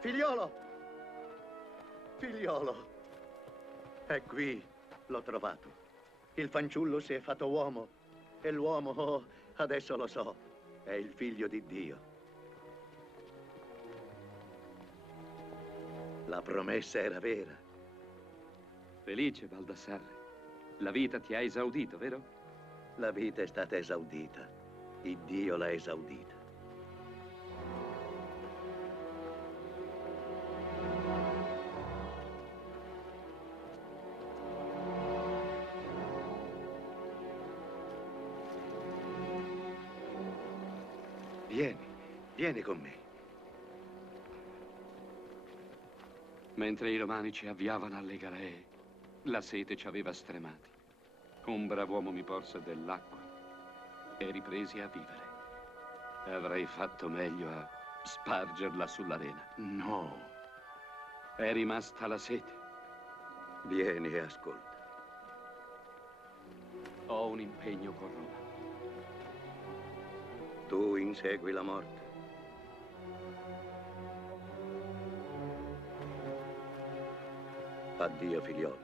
Figliolo! Figliolo! È qui, l'ho trovato. Il fanciullo si è fatto uomo. E l'uomo, oh, adesso lo so, è il figlio di Dio. La promessa era vera. Felice, Baldassarre. La vita ti ha esaudito, vero? La vita è stata esaudita. Il Dio l'ha esaudita. Vieni con me. Mentre i romani ci avviavano alle galee, la sete ci aveva stremati. Un brav'uomo mi porse dell'acqua e ripresi a vivere. Avrei fatto meglio a spargerla sull'arena. No. È rimasta la sete. Vieni e ascolta. Ho un impegno con Roma. Tu insegui la morte. Addio, figliolo.